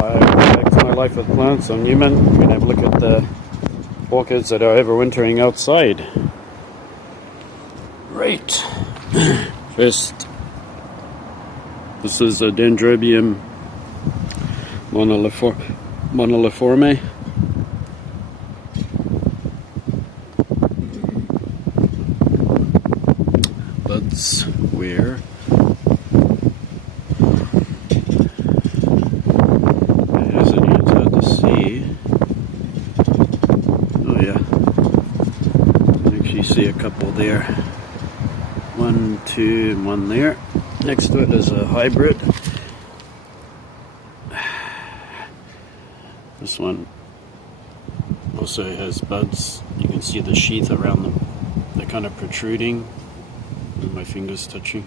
Hi, back to my life with plants. I'm Newman. We're going to have a look at the orchids that are overwintering outside. Right. First, this is a Dendrobium moniliforme. Buds where see a couple there, 1, 2, and 1 there. Next to it is a hybrid. This one also has buds. You can see the sheath around them. They're kind of protruding with my fingers touching.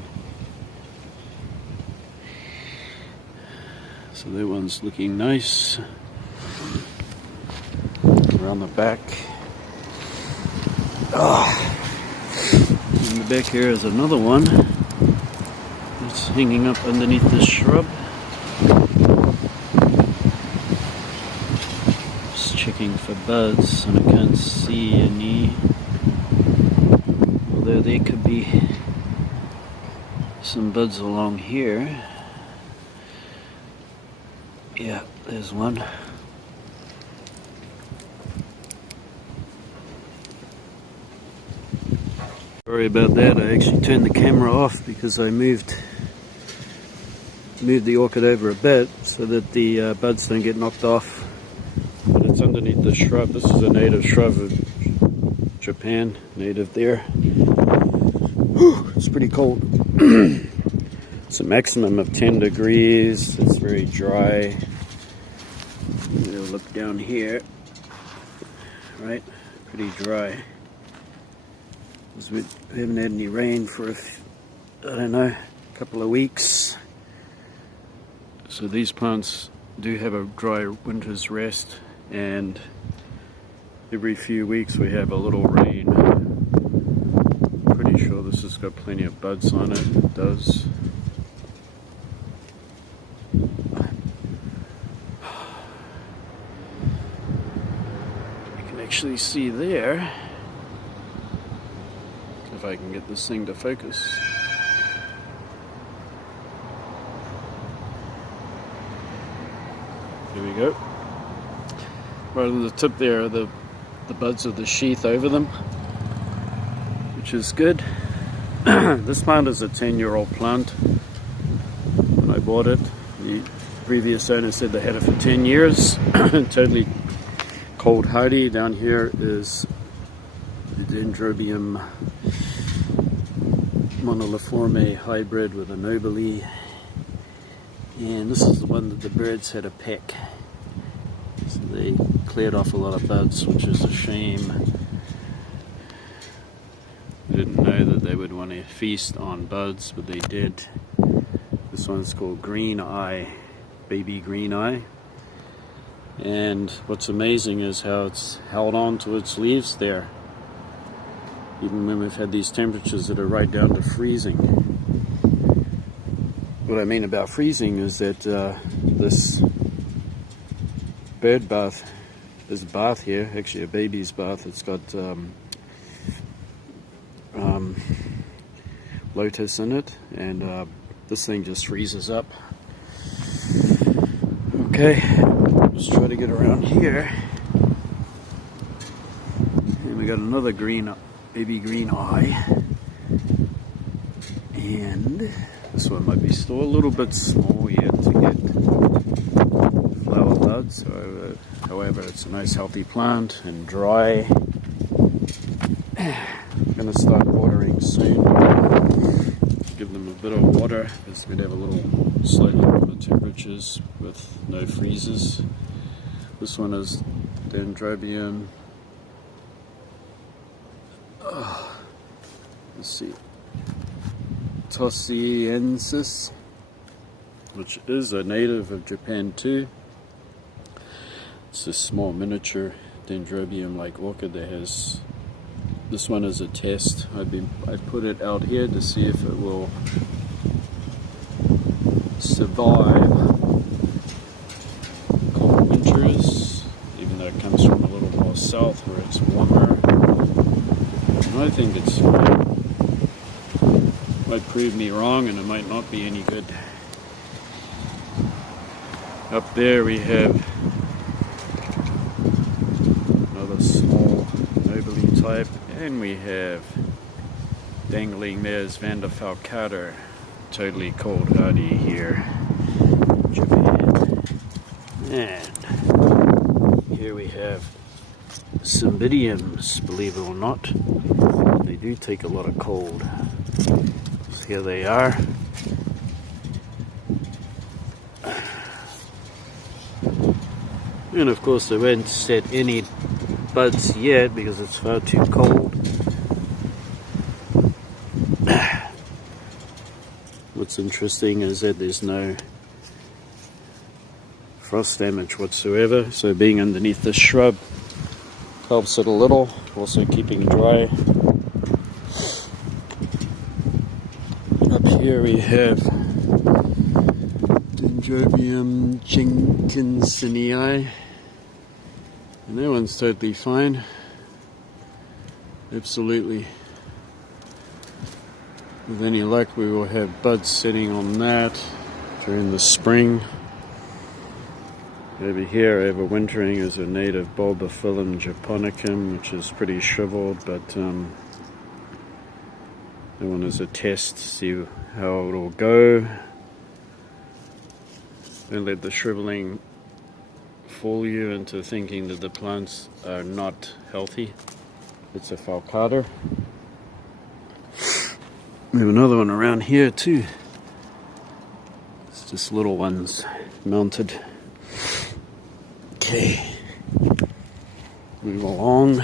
So that one's looking nice. Around the back. In the back here is another one. It's hanging up underneath this shrub. Just checking for buds, and I can't see any. Although there could be some buds along here. Yeah, there's one. Sorry about that, I actually turned the camera off because I moved the orchid over a bit so that the buds don't get knocked off. But it's underneath the shrub. This is a native shrub of Japan, native there. Whew, it's pretty cold. It's a maximum of 10 degrees. It's very dry. We'll look down here. Right, pretty dry. We haven't had any rain for a couple of weeks. So these plants do have a dry winter's rest, and every few weeks we have a little rain. Pretty sure this has got plenty of buds on it. It does. You can actually see there. If I can get this thing to focus. Here we go. Right on the tip there are the buds of the sheath over them, which is good. This plant is a 10-year-old plant. When I bought it, the previous owner said they had it for 10 years. Totally cold hardy. Down here is the Dendrobium moniliforme hybrid with a nobile, and this is the one that the birds had a peck, so they cleared off a lot of buds, which is a shame. I didn't know that they would want to feast on buds, but they did. This one's called green eye, baby green eye, and what's amazing is how it's held on to its leaves there, even when we've had these temperatures that are right down to freezing. What I mean about freezing is that this bird bath, there's a bath here, actually a baby's bath. It's got lotus in it, and this thing just freezes up. Okay, let's try to get around here. And we got another baby green eye, and this one might be still a little bit small yet to get flower buds. However, it's a nice healthy plant and dry. I'm going to start watering soon. Give them a bit of water because we'd have a little slightly warmer temperatures with no freezes. This one is Dendrobium. Let's see, Tossiensis, which is a native of Japan too. It's a small miniature Dendrobium-like orchid that has. This one is a test. I put it out here to see if it will survive south where it's warmer. And I think it's might prove me wrong, and it might not be any good. Up there we have another small nobly type, and we have dangling there's Vander Falcater, totally cold hardy here in Japan. And here we have Cymbidiums, believe it or not. They do take a lot of cold. So here they are. And of course they won't set any buds yet because it's far too cold. What's interesting is that there's no frost damage whatsoever, so being underneath the shrub helps it a little, also keeping dry. Up here we have Dendrobium jenkinsonii, and that one's totally fine. Absolutely. With any luck we will have buds sitting on that during the spring. Over here overwintering is a native Bulbophyllum japonicum, which is pretty shriveled, but that one is a test to see how it will go. Don't let the shriveling fool you into thinking that the plants are not healthy. It's a falcater. We have another one around here too. It's just little ones mounted. Okay, move along.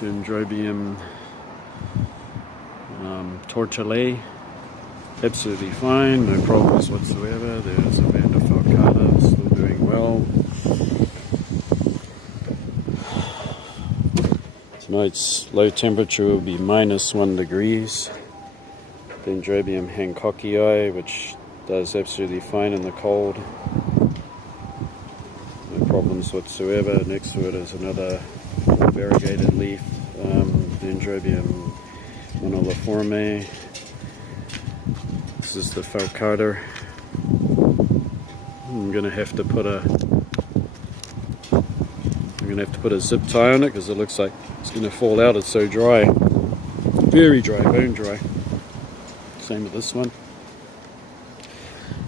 Dendrobium tortulae, absolutely fine, no problems whatsoever. There's a Vander Falcater, still doing well. Tonight's low temperature will be -1 degrees. Dendrobium hancockii, which does absolutely fine in the cold. No problems whatsoever. Next to it is another variegated leaf, Dendrobium moniliforme. This is the falcater. I'm gonna have to put a zip tie on it because it looks like it's gonna fall out. It's so dry, very dry, bone dry. Same with this one.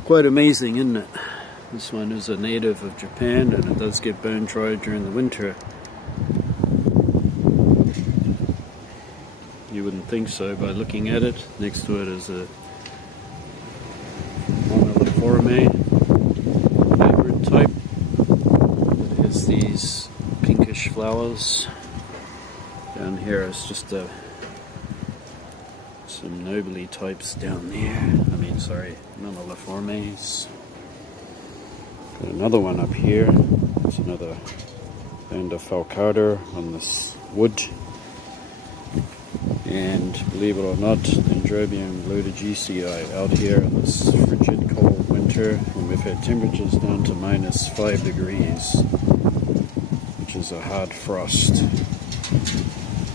Quite amazing, isn't it? This one is a native of Japan, and it does get bone dry during the winter. You wouldn't think so by looking at it. Next to it is a moniliforme hybrid type. It has these pinkish flowers. Down here is just some nobly types down there. Moniliformes. Got another one up here. It's another Vander Falcater on this wood. And believe it or not, Dendrobium glotagicii out here in this frigid cold winter, and we've had temperatures down to -5 degrees, which is a hard frost.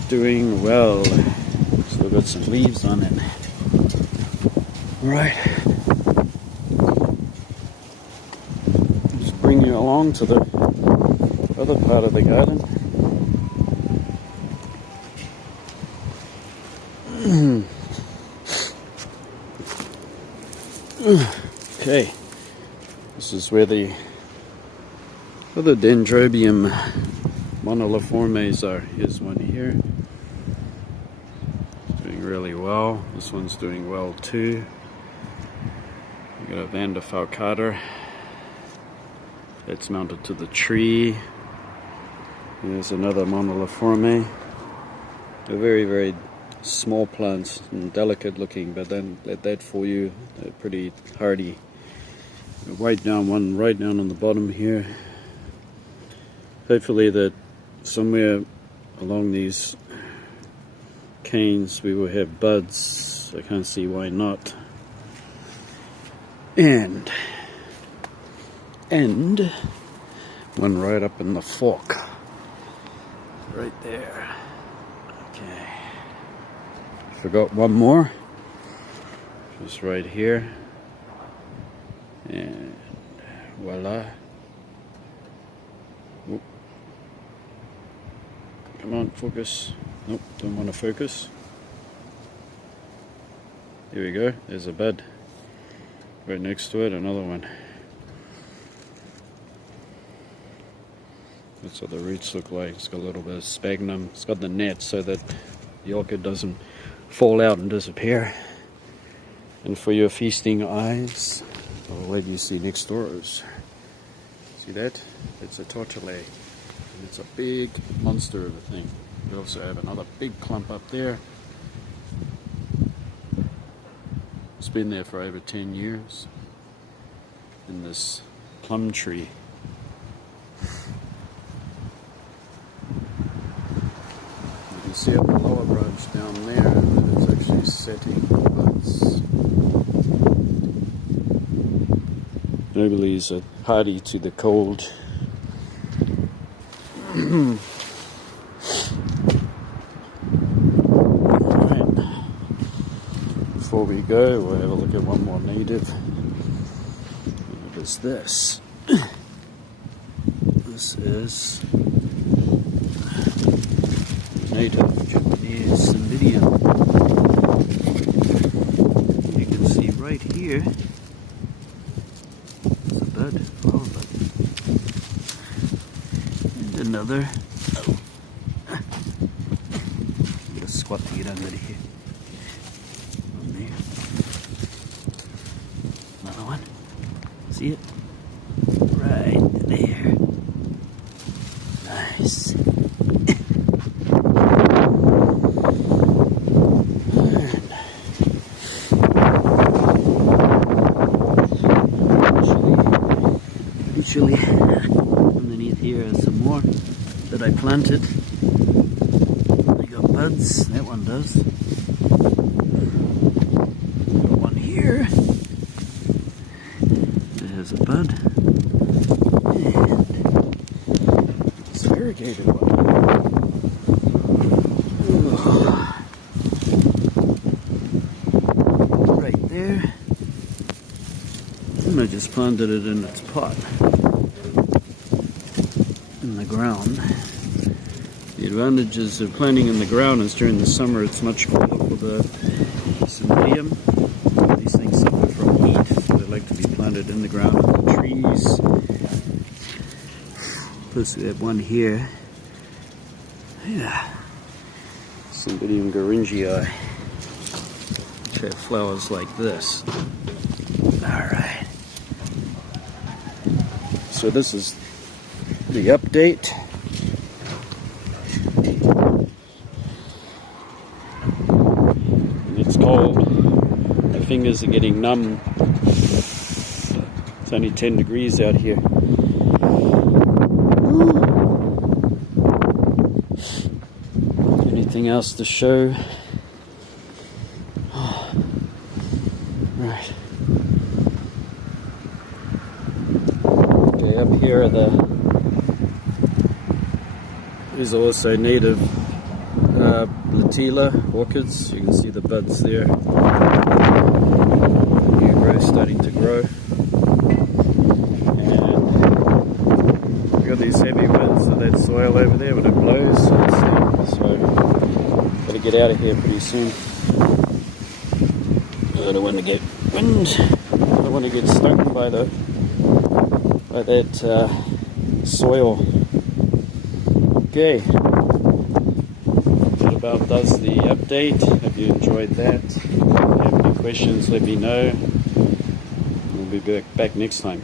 Doing well. Still got some leaves on it. Right. Just bring you along to the other part of the garden. Okay, this is where the other Dendrobium moniliformes are. Here's one here. Doing really well. This one's doing well too. We got a Vander Falcater. It's mounted to the tree. There's another moniliforme. They're very, very small plants and delicate looking, but then let that fool you. They're pretty hardy. Right down one right down on the bottom here. Hopefully that somewhere along these canes we will have buds. I can't see why not. And One right up in the fork. Right there. Okay. Forgot one more. Just right here. And voila. Oop. Come on, focus. Nope, don't want to focus. There we go. There's a bud. Right next to it, another one. That's what the roots look like. It's got a little bit of sphagnum. It's got the net so that the orchid doesn't fall out and disappear. And for your feasting eyes, I'll let you see next doors. See that? It's a tortellate. And it's a big monster of a thing. We also have another big clump up there. It's been there for over 10 years in this plum tree. You can see up the lower branch down there that it's actually setting buds. Nobody's a party to the cold. Before we go, we'll have a look at one more native. What is this? This is native Japanese humidity. You can see right here, there's a bud, flower bud. And another. I'm gonna squat to get under here. Another one. See it? Right there. Nice. Actually, underneath here are some more that I planted. They got buds. That one does. Got one here. There's a bud. And it's variegated one. Right there. And I just planted it in its pot. In the ground. The advantages of planting in the ground is during the summer it's much cooler for the cymbidium. These things suffer from heat, so they like to be planted in the ground in the trees. Plus we have one here. Yeah. Cymbidium garringii, which have flowers like this. Alright. So this is the update. And it's cold. My fingers are getting numb. It's only 10 degrees out here. Anything else to show? Right. Okay, up here are these are also native Latila orchids. You can see the buds there. New growth starting to grow. And we've got these heavy winds of that soil over there when it blows. So gotta get out of here pretty soon. I don't want to get wind. I don't want to get stung by that soil. Okay, that about does the update. Hope you enjoyed that. If you have any questions, let me know. We'll be back next time.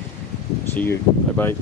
See you. Bye bye.